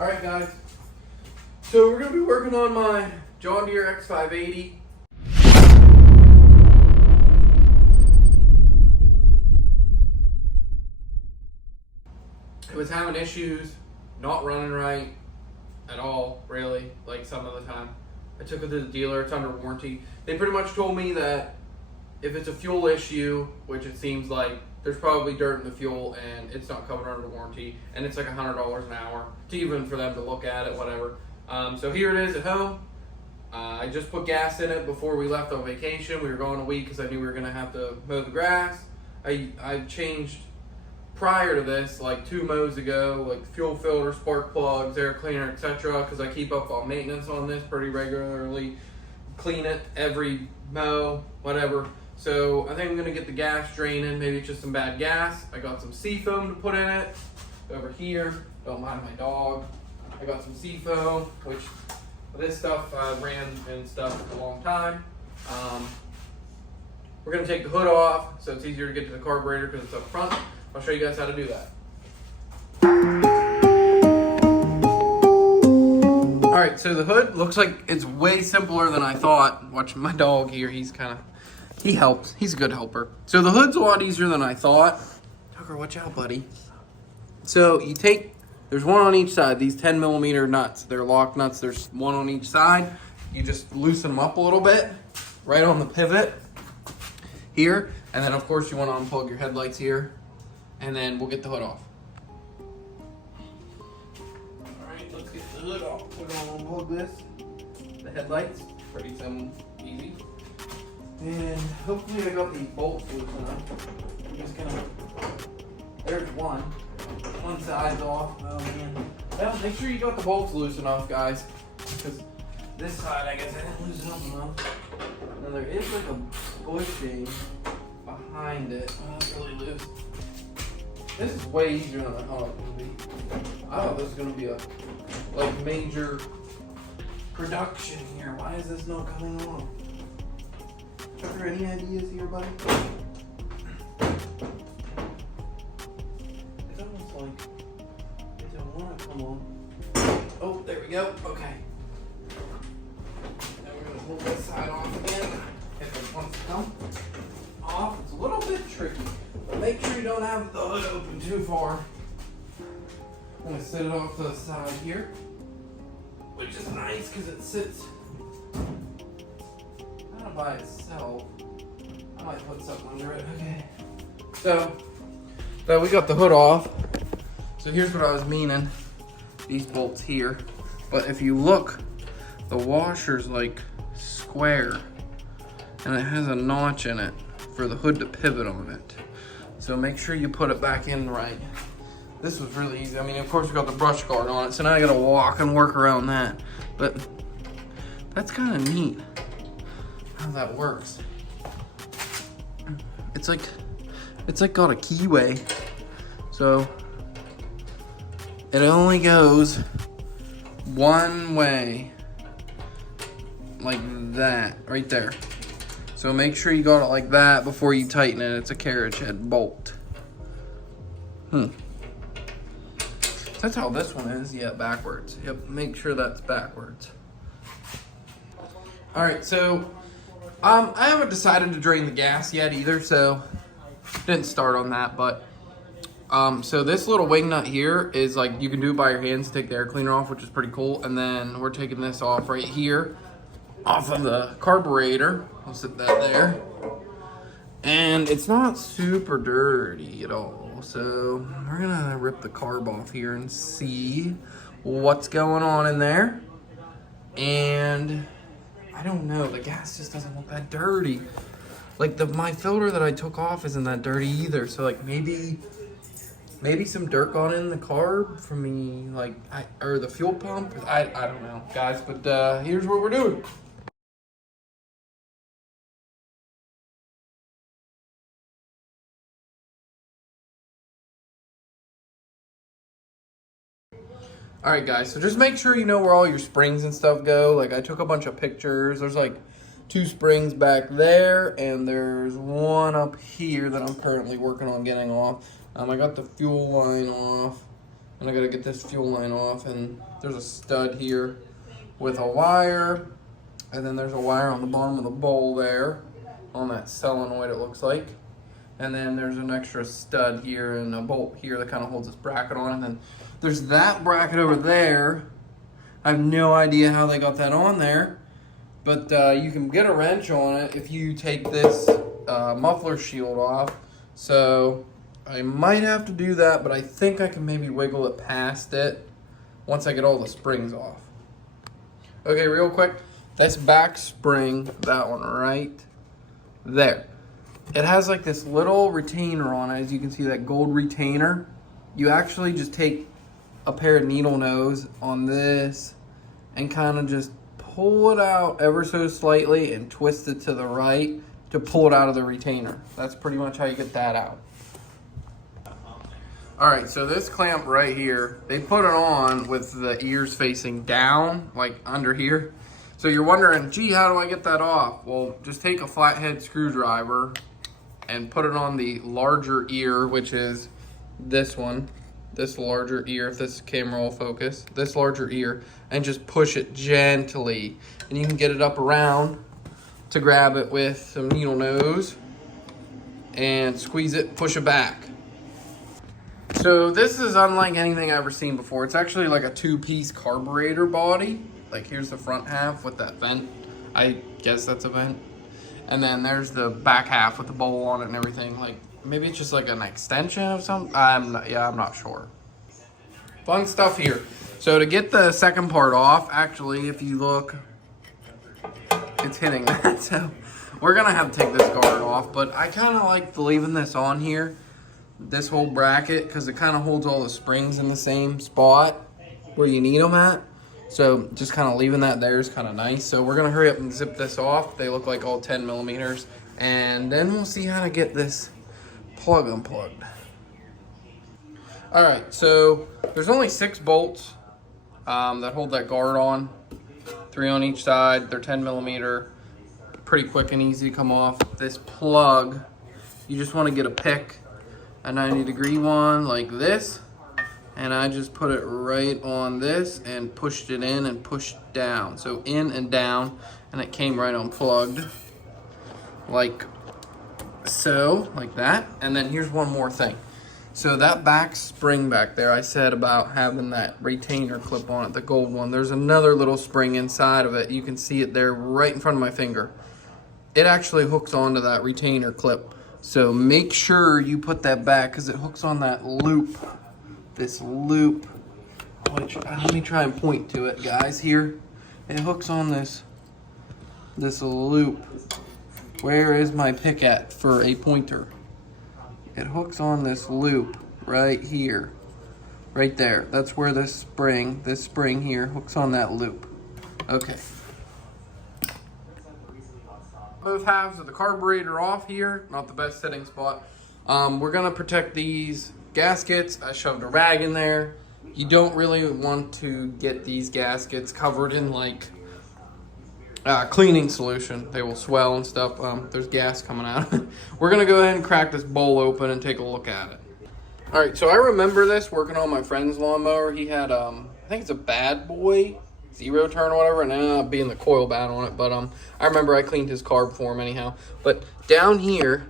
Alright guys, so we're going to be working on my John Deere X580. It was having issues, not running right at all, really, like some of the time. I took it to the dealer, it's under warranty. They pretty much told me that if it's a fuel issue, which it seems like there's probably dirt in the fuel and it's not covered under warranty, and it's like $100 an hour to even for them to look at it, whatever. So here it is at home. I just put gas in it before we left on vacation. We were going a week because I knew we were gonna have to mow the grass. I changed prior to this, like 2 mows ago, like fuel filter, spark plugs, air cleaner, etc. Because I keep up on maintenance on this pretty regularly. Clean it every mow, whatever. So I think I'm gonna get the gas draining. Maybe it's just some bad gas. I got some seafoam to put in it over here. Don't mind my dog. I got some seafoam, which this stuff I ran and stuff for a long time. We're gonna take the hood off so it's easier to get to the carburetor because it's up front. I'll show you guys how to do that. All right, so the hood looks like it's way simpler than I thought. Watch my dog here, he helps. He's a good helper. So the hood's a lot easier than I thought. Tucker, watch out, buddy. So you take, there's one on each side, these 10mm nuts. They're lock nuts, there's one on each side. You just loosen them up a little bit, right on the pivot here. And then of course you wanna unplug your headlights here, and then we'll get the hood off. All right, let's get the hood off. We're gonna unplug this. The headlights, pretty simple, easy. And hopefully I got these bolts loose enough. I'm just gonna, there's one side's off. Oh man. Well, make sure you got the bolts loose enough, guys, because this side I guess I didn't loosen up enough. And there is like a bushing behind it. Oh, that's really loose. This is way easier than I thought it would be. I thought this was gonna be a like major production here. Why is this not coming on? Are there any ideas here, buddy? It's almost like it don't want to come on. Oh, there we go. Okay. Now we're gonna pull this side off again. If it wants to come off, it's a little bit tricky, but make sure you don't have the hood open too far. I'm gonna set it off to the side here, which is nice because it sits by itself. I might put something under it. Okay. So we got the hood off. So here's what I was meaning. These bolts here. But if you look, the washer's like square. And it has a notch in it for the hood to pivot on it. So make sure you put it back in right. This was really easy. I mean, of course we got the brush guard on it, so now I gotta walk and work around that. But that's kind of neat how that works. It's like got a keyway, so it only goes one way, like that right there. So make sure you got it like that before you tighten it. It's a carriage head bolt. That's how this one is. Yeah, backwards. Yep, make sure that's backwards. All right, so I haven't decided to drain the gas yet either, so didn't start on that, but so this little wing nut here is like, you can do it by your hands, take the air cleaner off, which is pretty cool. And then we're taking this off right here, off of the carburetor. I'll sit that there. And it's not super dirty at all. So we're gonna rip the carb off here and see what's going on in there. And I don't know, the gas just doesn't look that dirty. Like my filter that I took off isn't that dirty either. So like maybe some dirt got in the carb from me, like, or the fuel pump. I don't know, guys, but here's what we're doing. All right, guys, so just make sure you know where all your springs and stuff go. Like, I took a bunch of pictures. There's like 2 springs back there, and there's one up here that I'm currently working on getting off. I got the fuel line off. And I gotta get this fuel line off, and there's a stud here with a wire, and then there's a wire on the bottom of the bowl there, on that solenoid it looks like. And then there's an extra stud here and a bolt here that kind of holds this bracket on, and then there's that bracket over there. I have no idea how they got that on there, but you can get a wrench on it if you take this muffler shield off. So I might have to do that, but I think I can maybe wiggle it past it once I get all the springs off. Okay, real quick, this back spring, that one right there, it has like this little retainer on it. As you can see, that gold retainer. You actually just take a pair of needle nose on this and kind of just pull it out ever so slightly and twist it to the right to pull it out of the retainer. That's pretty much how you get that out. All right, so this clamp right here, they put it on with the ears facing down, like under here. So you're wondering, gee, how do I get that off? Well, just take a flathead screwdriver and put it on the larger ear, which is this one, this larger ear, if this camera will focus, this larger ear, and just push it gently. And you can get it up around to grab it with some needle nose and squeeze it, push it back. So this is unlike anything I've ever seen before. It's actually like a two-piece carburetor body. Like here's the front half with that vent. I guess that's a vent. And then there's the back half with the bowl on it and everything. Like maybe it's just like an extension of something. I'm not sure. Fun stuff here. So to get the second part off, actually, if you look, it's hitting that. So we're gonna have to take this guard off, but I kind of like leaving this on here, this whole bracket, because it kind of holds all the springs in the same spot where you need them at. So just kind of leaving that there is kind of nice. So we're gonna hurry up and zip this off. They look like all 10 millimeters. And then we'll see how to get this plug unplugged. All right, so there's only 6 bolts that hold that guard on. 3 on each side, they're 10 millimeter. Pretty quick and easy to come off. This plug, you just wanna get a pick, a 90-degree one like this. And I just put it right on this and pushed it in and pushed down. So in and down, and it came right unplugged. Like so, like that. And then here's one more thing. So that back spring back there, I said about having that retainer clip on it, the gold one. There's another little spring inside of it. You can see it there right in front of my finger. It actually hooks onto that retainer clip. So make sure you put that back because it hooks on that loop. This loop, which let me try and point to it, guys. Here, it hooks on this loop. Where is my pick at for a pointer? It hooks on this loop right here, right there. That's where this spring here hooks on that loop. Okay. Both halves of the carburetor off here. Not the best setting spot. We're gonna protect these gaskets. I shoved a rag in there. You don't really want to get these gaskets covered in like cleaning solution. They will swell and stuff. There's gas coming out. We're gonna go ahead and crack this bowl open and take a look at it. All right, so I remember this working on my friend's lawnmower. He had I think it's a Bad Boy 0 turn or whatever, and it ended up being the coil bad on it. But I remember I cleaned his carb for him anyhow. But down here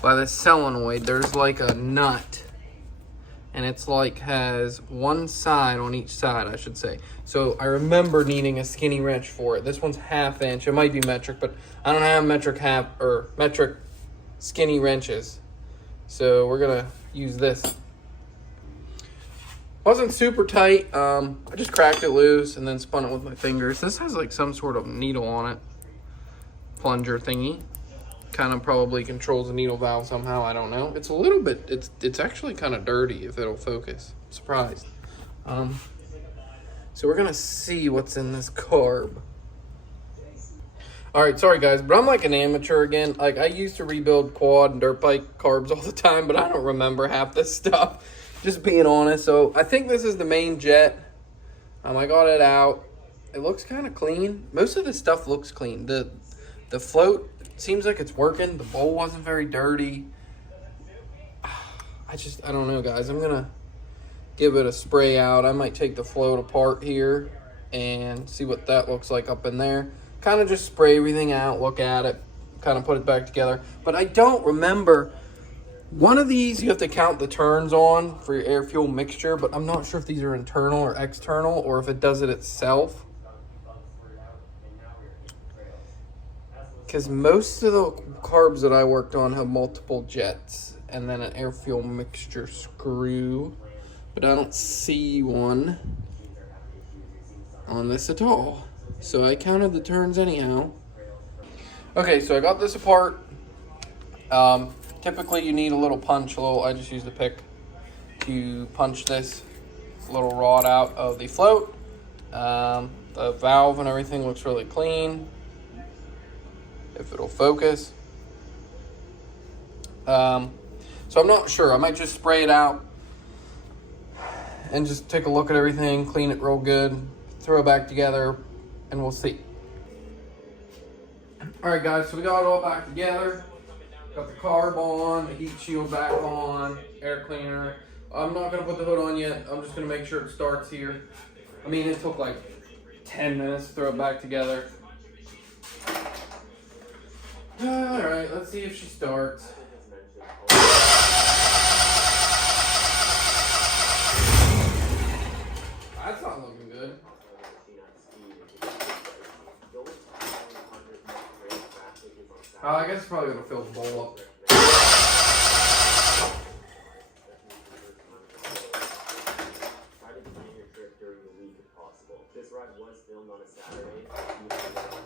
by the solenoid, there's like a nut, and it's like has one side on each side, I should say. So I remember needing a skinny wrench for it. This one's 1/2 inch. It might be metric, but I don't have metric skinny wrenches. So we're gonna use this. Wasn't super tight. I just cracked it loose and then spun it with my fingers. This has like some sort of needle on it, plunger thingy. Kind of probably controls the needle valve somehow. I don't know. It's a little bit. It's actually kind of dirty if it'll focus. I'm surprised. So we're gonna see what's in this carb. All right, sorry guys, but I'm like an amateur again. Like I used to rebuild quad and dirt bike carbs all the time, but I don't remember half this stuff. Just being honest. So I think this is the main jet. I got it out. It looks kind of clean. Most of this stuff looks clean. The float seems like it's working. The bowl wasn't very dirty. I don't know, guys. I'm gonna give it a spray out. I might take the float apart here and see what that looks like up in there. Kind of just spray everything out, look at it, kind of put it back together. But I don't remember, one of these you have to count the turns on for your air fuel mixture, but I'm not sure if these are internal or external or if it does it itself. Because most of the carbs that I worked on have multiple jets and then an air fuel mixture screw, but I don't see one on this at all. So I counted the turns anyhow. Okay, so I got this apart. Typically you need a little punch, I just use the pick to punch this little rod out of the float. The valve and everything looks really clean, if it'll focus. So I'm not sure, I might just spray it out and just take a look at everything, clean it real good, throw it back together, and we'll see. All right, guys, so we got it all back together. Got the carb on, the heat shield back on, air cleaner. I'm not gonna put the hood on yet. I'm just gonna make sure it starts here. I mean, it took like 10 minutes to throw it back together. All right, let's see if she starts. That's not looking good. I guess it's probably gonna fill the bowl up. This ride was filmed on a Saturday.